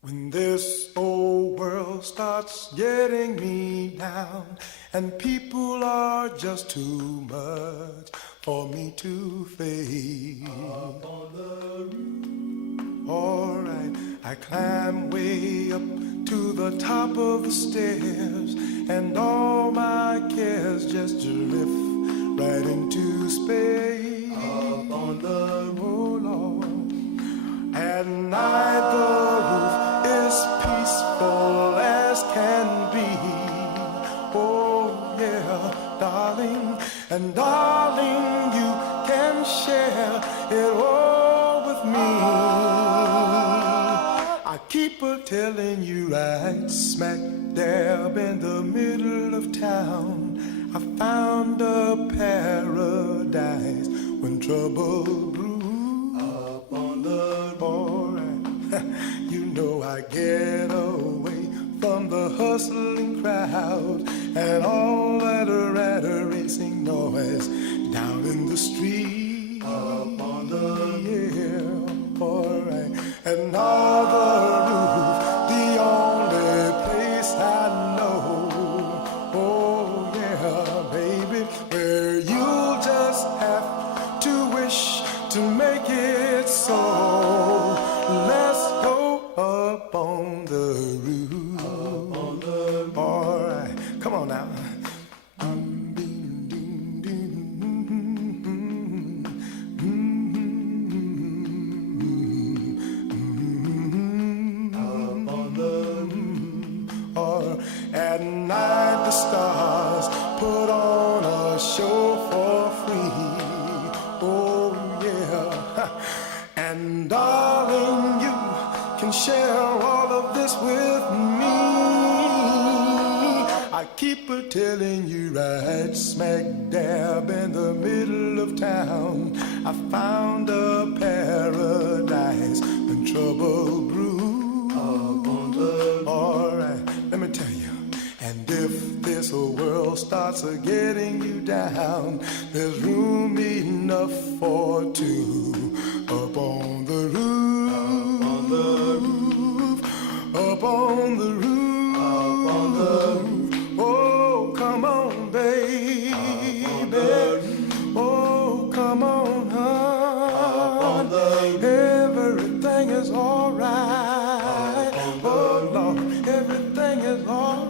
When this old world starts getting me down and people are just too much for me to face. Up on the roof. Alright, I climb way up to the top of the stairs and all my cares just drift right into space. Up on the roof. Oh Lord. At night the roof is peaceful as can be. Oh yeah, darling, and darling, you can share it all with me. I keep a telling you right smack dab in the middle of town, I found a paradise when trouble brews. Up on the board, you know I get away from the hustling crowd and all that racing noise down in the street. Up on the alright, and on the roof, the only place I know. Oh yeah, baby, where you'll just have to wish to make it so. Let's go up on the roof. Up on the roof. All right, come on now. At night the stars put on a show for free. Oh yeah, and darling, you can share all of this with me. I keep a telling you right smack dab in the middle of town, I found a paradise when trouble brews. Alright, let me tell you. And if this whole world starts getting you down, there's room enough for two up on the roof. Up on the roof. Up on the roof. Up on the roof. Oh, come on, baby. Oh, come on, hon. Everything is alright. Oh, Lord, everything is alright.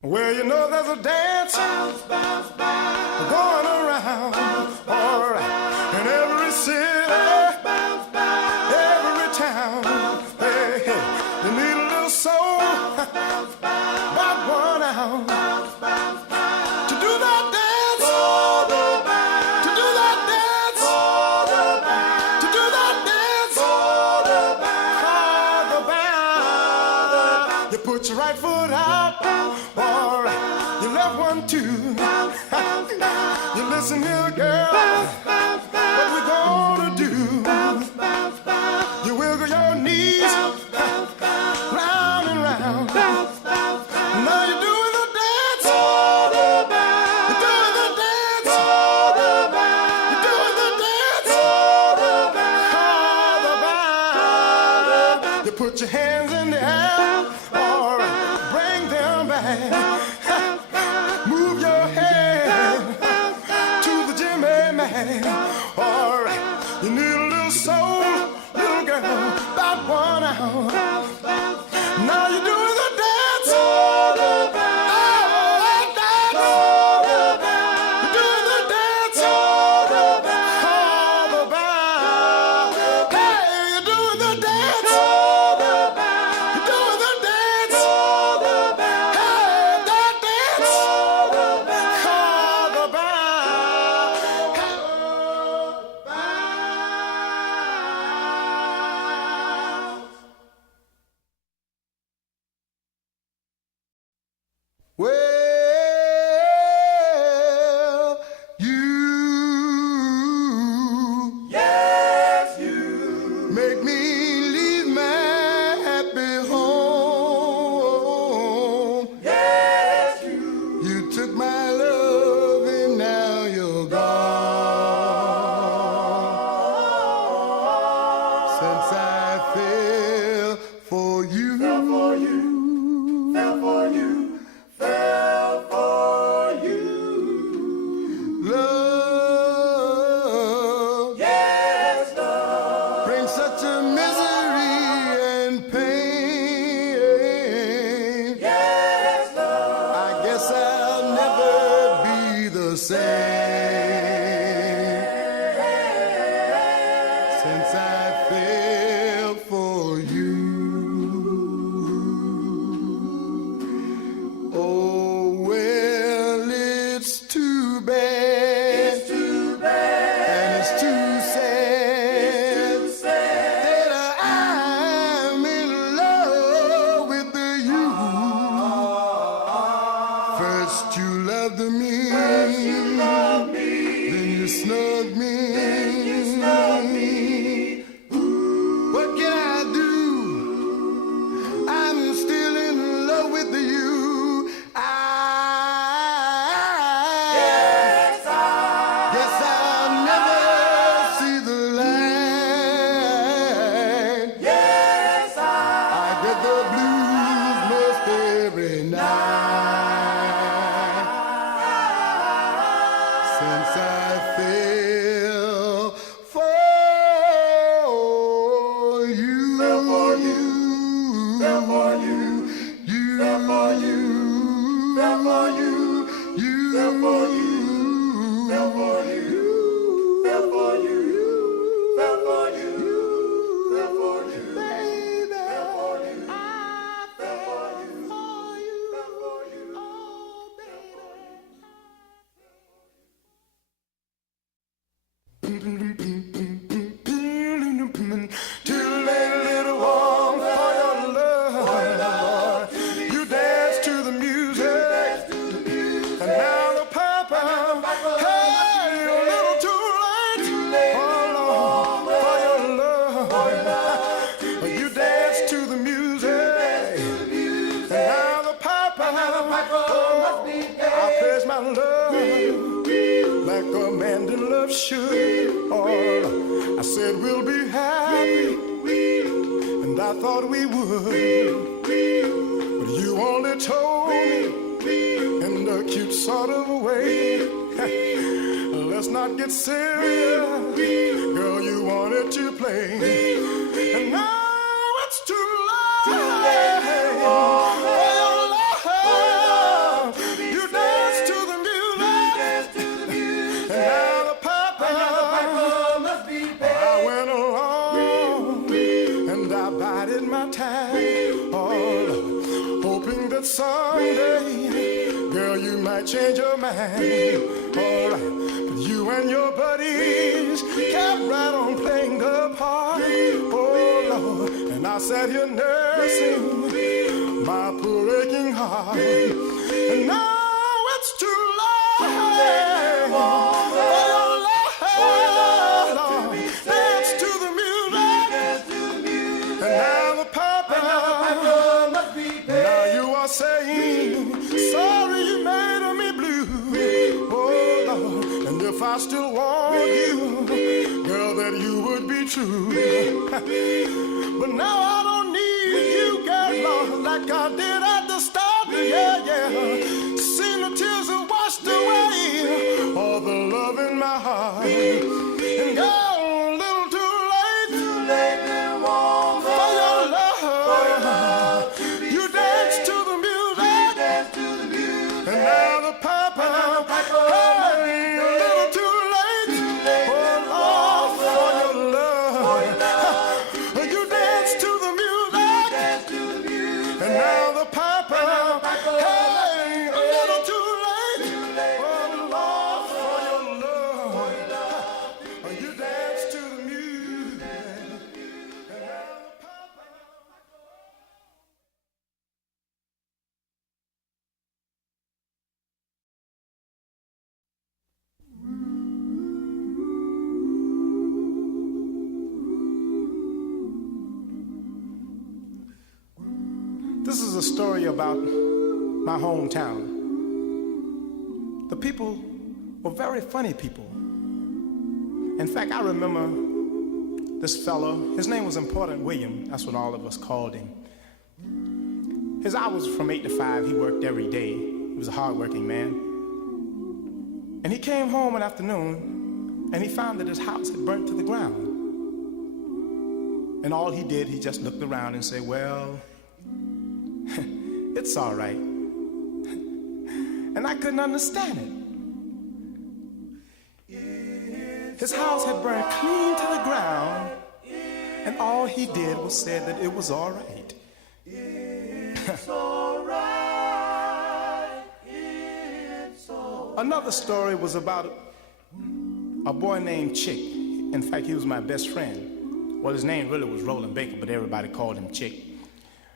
Well, you know there's a dance bounce, bounce, bounce, going around, bounce, bounce, all right, in every city, bounce, bounce, bounce, every town. Bounce, hey, hey, you need a little soul, bounce, bounce, bounce, about one hour, bounce, bounce, bounce, to do that dance, for the bounce, to do that dance, for the bounce, to do that dance, for the bounce, for the bounce. You put your right foot out. All right, you left one too. You listen here, girl. What we gonna do? You wiggle your knees round and round. Now you're doing the dance. You're doing the dance. You're doing the dance. You put your hands in the air. All right, bring them back. Move your head to the Jimmy man. All right, you need a little soul, little girl, about 1 hour. Now you're doing the dance. Oh, that dance. You're doing the dance. Oh, the bounce. Hey, you're doing the dance. You're doing the dance. Hey, that dance. Oh, the bounce. Well, you, yes, you make me leave my happy home. Yes, you same since I fell for you. Oh, well, it's too bad. It's too bad. And it's too sad. It's too sad that I'm in love with you. First you loved me. First you loved me. Then you snugged me. Then you snugged me. What can I do? I'm still in love with you. Yes, I guess I'll never see the light. Yes, I get the blues most every night since I fell for you. Fell for you. Fell for you. You. Fell for you. Fell for you. You. Fell for you. Fell for you. Fell for you. Fell for you. Fell for you. Baby. Fell for you. I fell for you. Fell for you. Oh, baby. Too late, little one, for your love. You dance to the music, and now the papa. Hey, you're a little too late. Oh Lord, for your love. You dance to the music, and now the papa. Oh, I praise my love like a man that love should. Oh, I said we'll be happy, and I thought we would, but you only told me in a cute sort of way. Let's not get serious, girl, you wanted to play, and now it's too late for your love. You dance to the music, and now the papa must be paid. I went along and I bided my time, hoping that someday, girl, you might change your mind. All right, but you and your buddies kept right on playing the part. Oh Lord, and I sat here nursing my poor aching heart, and now it's too late for your love. Dance to the music, and now the papa must be paid. Now you are saying sorry you made me blue. Oh Lord, and if I still want you, girl, that you would be true. But now I don't need you, girl, Lord, like I did at the start. Yeah, yeah. See the tears have washed away all the love in my heart. And girl, a little too late, little warm for your love. You dance to the music, and now the papa. Hey, a little too late, oh Lord, for your love. You dance to the music, and now the papa. Hey, a little too late, oh Lord, for your love. You dance to the music, and now the papa. This is a story about my hometown. The people were very funny people. In fact, I remember this fellow, his name was Important William, that's what all of us called him. His hours were from 8 to 5, he worked every day. He was a hard-working man. And he came home one afternoon, and he found that his house had burnt to the ground. And all he did, he just looked around and said, well, it's all right. And I couldn't understand it. His house had burned clean to the ground, and all he did was say that it was all right. It's all right. It's all right. Another story was about a boy named Chick. In fact, he was my best friend. Well, his name really was Roland Baker, but everybody called him Chick.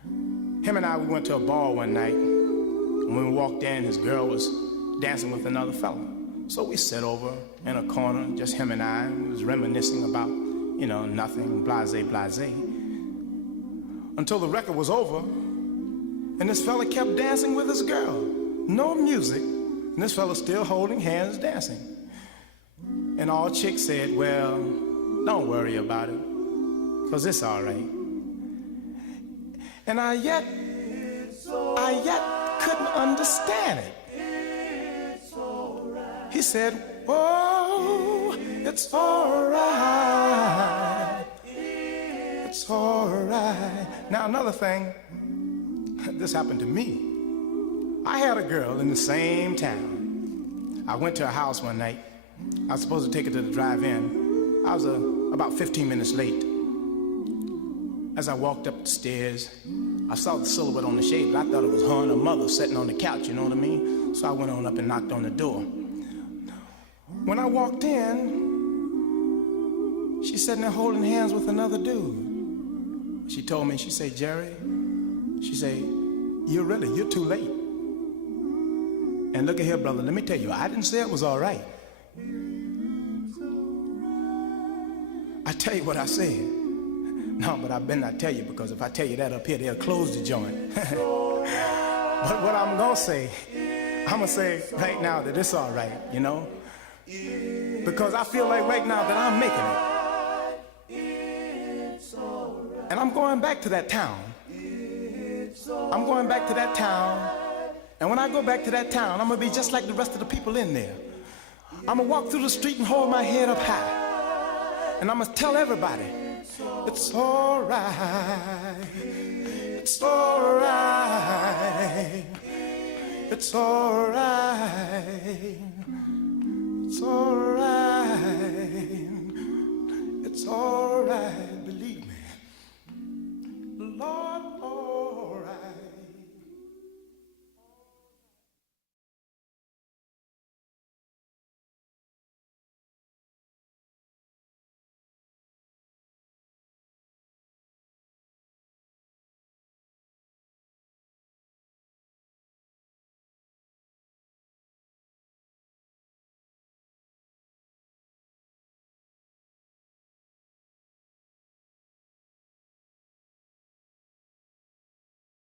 Him and I, we went to a bar one night. And when we walked in, his girl was dancing with another fella. So we sat over in a corner, just him and I, and we was reminiscing about, you know, nothing, blasé, blasé. Until the record was over, and this fella kept dancing with his girl. No music, and this fella still holding hands dancing. And all Chick said, well, don't worry about it, 'cause it's all right. And I yet couldn't understand it. He said, oh, it's all right. It's all right. Now, another thing, this happened to me. I had a girl in the same town. I went to her house one night. I was supposed to take her to the drive-in. I was about 15 minutes late. As I walked up the stairs, I saw the silhouette on the shade, but I thought it was her and her mother sitting on the couch, you know what I mean? So I went on up and knocked on the door. When I walked in, she's sitting there holding hands with another dude. She told me, she said, Jerry, she said, you're too late. And look at here, brother, let me tell you, I didn't say it was all right. I tell you what I said. No, but I better not tell you, because if I tell you that up here, they'll close the joint. But what I'm gonna say, I'm gonna say right now that it's all right, you know? Because I feel like right now that I'm making it. And I'm going back to that town. I'm going back to that town. And when I go back to that town, I'm gonna be just like the rest of the people in there. I'm gonna walk through the street and hold my head up high. And I'm gonna tell everybody, it's all right. It's all right. It's all right. It's all right. It's all right.